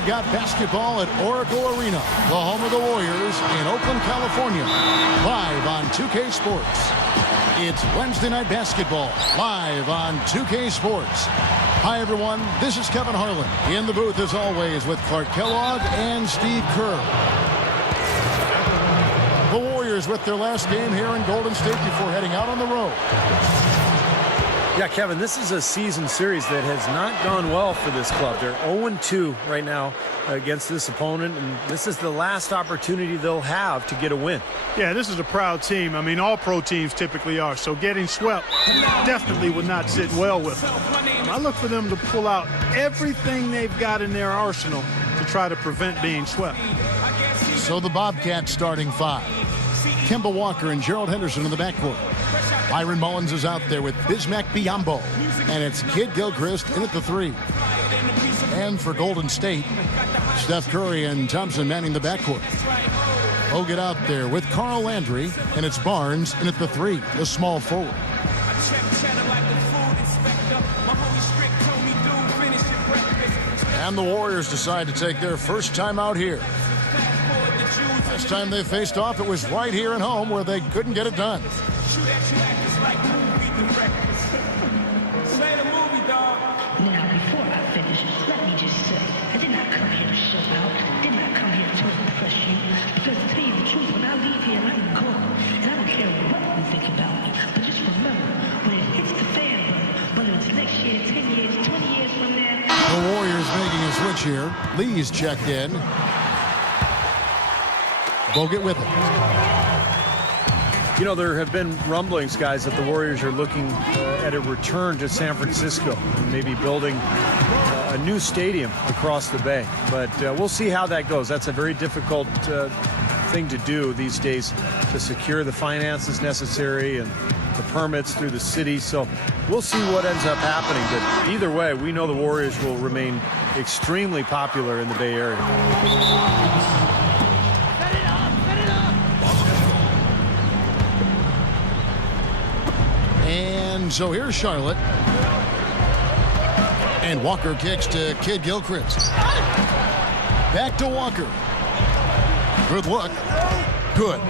we've got basketball at Oracle Arena, the home of the Warriors in Oakland, California, live on 2K Sports. It's Wednesday Night Basketball, live on 2K Sports. Hi, everyone. This is Kevin Harlan in the booth, as always, with Clark Kellogg and Steve Kerr. The Warriors with their last game here in Golden State before heading out on the road. Yeah, Kevin, this is a season series that has not gone well for this club. They're 0-2 right now against this opponent, and this is the last opportunity they'll have to get a win. Yeah, this is a proud team. I mean, all pro teams typically are, so getting swept definitely would not sit well with them. I look for them to pull out everything they've got in their arsenal to try to prevent being swept. So the Bobcats starting five. Kemba Walker and Gerald Henderson in the backcourt. Byron Mullins is out there with Bismack Biyombo. And it's Kid Gilchrist in at the three. And for Golden State, Steph Curry and Thompson manning the backcourt. Bogut out there with Carl Landry. And it's Barnes in at the three, the small forward. And the Warriors decide to take their first time out here. Last time they faced off, it was right here at home where they couldn't get it done. Now, before I finish, let me just say, I did not come here to show out. I did not come here to impress you. Because to tell you the truth, when I leave here, I'm gone. And I don't care what you think about me. But just remember, when it hits the fan, whether it's next year, 10 years, 20 years from now. The Warriors making a switch here. Lee's checked in. Bogut with it. You know, there have been rumblings, guys, that the Warriors are looking at a return to San Francisco and maybe building a new stadium across the bay. But we'll see how that goes. That's a very difficult thing to do these days, to secure the finances necessary and the permits through the city. So we'll see what ends up happening. But either way, we know the Warriors will remain extremely popular in the Bay Area. And so here's Charlotte. And Walker kicks to Kid Gilchrist. Back to Walker. Good look. Good.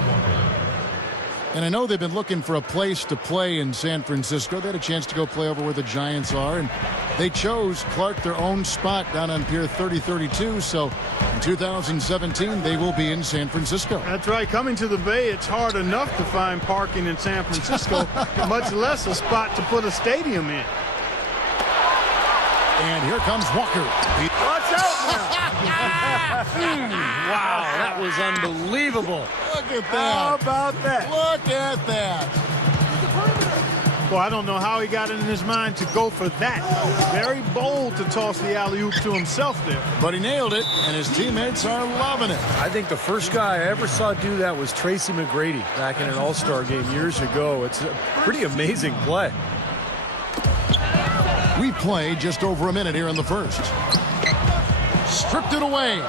And I know they've been looking for a place to play in San Francisco. They had a chance to go play over where the Giants are, and they chose, Clark, their own spot down on Pier 3032. So in 2017, they will be in San Francisco. That's right. Coming to the Bay, it's hard enough to find parking in San Francisco, much less a spot to put a stadium in. And here comes Walker. Watch out now. Wow, that was unbelievable. Look at that. How about that? Look at that. Well, I don't know how he got it in his mind to go for that. Very bold to toss the alley-oop to himself there. But he nailed it, and his teammates are loving it. I think the first guy I ever saw do that was Tracy McGrady back in an All-Star game years ago. It's a pretty amazing play. We played just over a minute here in the first. Stripped it away.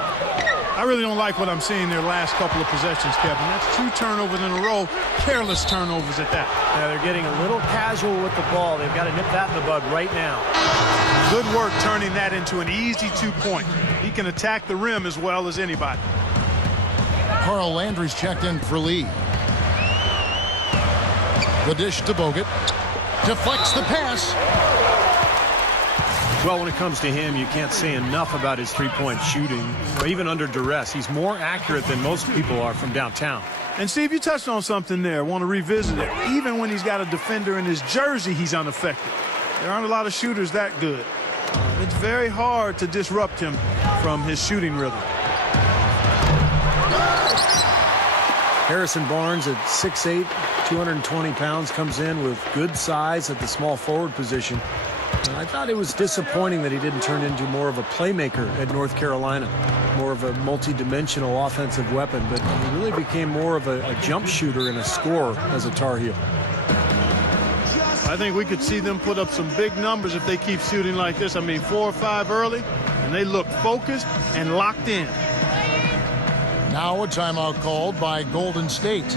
I really don't like what I'm seeing their last couple of possessions, Kevin. That's 2 turnovers in a row, careless turnovers at that. Yeah, they're getting a little casual with the ball. They've got to nip that in the bud right now. Good work turning that into an easy 2-point. He can attack the rim as well as anybody. Carl Landry's checked in for Lee. The dish to Bogut. Deflects the pass. Well, when it comes to him, you can't say enough about his three-point shooting. Even under duress, he's more accurate than most people are from downtown. And Steve, you touched on something there. I want to revisit it. Even when he's got a defender in his jersey, he's unaffected. There aren't a lot of shooters that good. It's very hard to disrupt him from his shooting rhythm. Harrison Barnes at 6'8", 220 pounds, comes in with good size at the small forward position. And I thought it was disappointing that he didn't turn into more of a playmaker at North Carolina, more of a multi-dimensional offensive weapon, but he really became more of a jump shooter and a scorer as a Tar Heel. I think we could see them put up some big numbers if they keep shooting like this. I mean, 4 or 5 early, and they look focused and locked in. Now a timeout called by Golden State.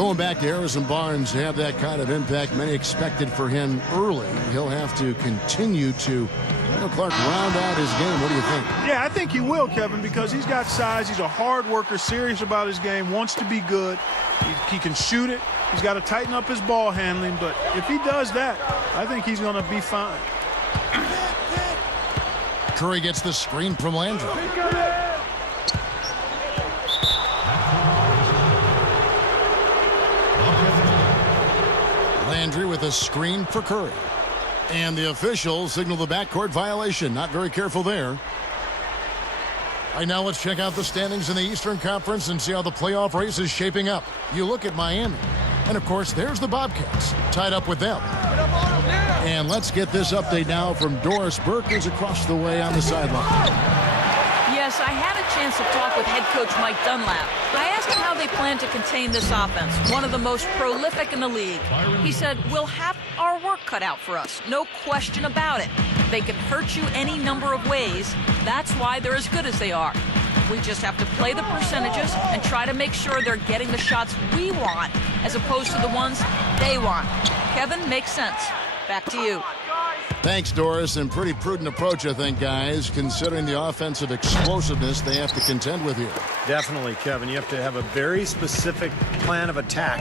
Going back to Harrison Barnes to have that kind of impact, many expected for him early. He'll have to continue to, Clark, round out his game. What do you think? Yeah, I think he will, Kevin, because he's got size. He's a hard worker, serious about his game, wants to be good. He can shoot it. He's got to tighten up his ball handling, but if he does that, I think he's going to be fine. Curry gets the screen from Landry. Landry with a screen for Curry. And the officials signal the backcourt violation. Not very careful there. All right, now let's check out the standings in the Eastern Conference and see how the playoff race is shaping up. You look at Miami. And, of course, there's the Bobcats tied up with them. And let's get this update now from Doris Burke, who's across the way on the sideline. Yes, I had a chance to talk with head coach Mike Dunlap. I asked him how they plan to contain this offense, one of the most prolific in the league. He said, we'll have our work cut out for us, no question about it. They can hurt you any number of ways. That's why they're as good as they are. We just have to play the percentages and try to make sure they're getting the shots we want as opposed to the ones they want. Kevin, makes sense. Back to you. Thanks, Doris, and pretty prudent approach, I think, guys, considering the offensive explosiveness they have to contend with here. Definitely, Kevin. You have to have a very specific plan of attack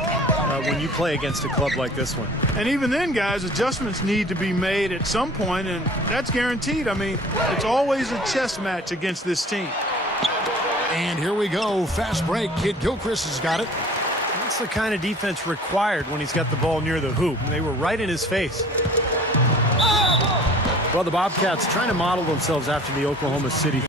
when you play against a club like this one. And even then, guys, adjustments need to be made at some point, and that's guaranteed. I mean, it's always a chess match against this team. And here we go. Fast break. Kid Gilchrist has got it. That's the kind of defense required when he's got the ball near the hoop. They were right in his face. Well, the Bobcats trying to model themselves after the Oklahoma City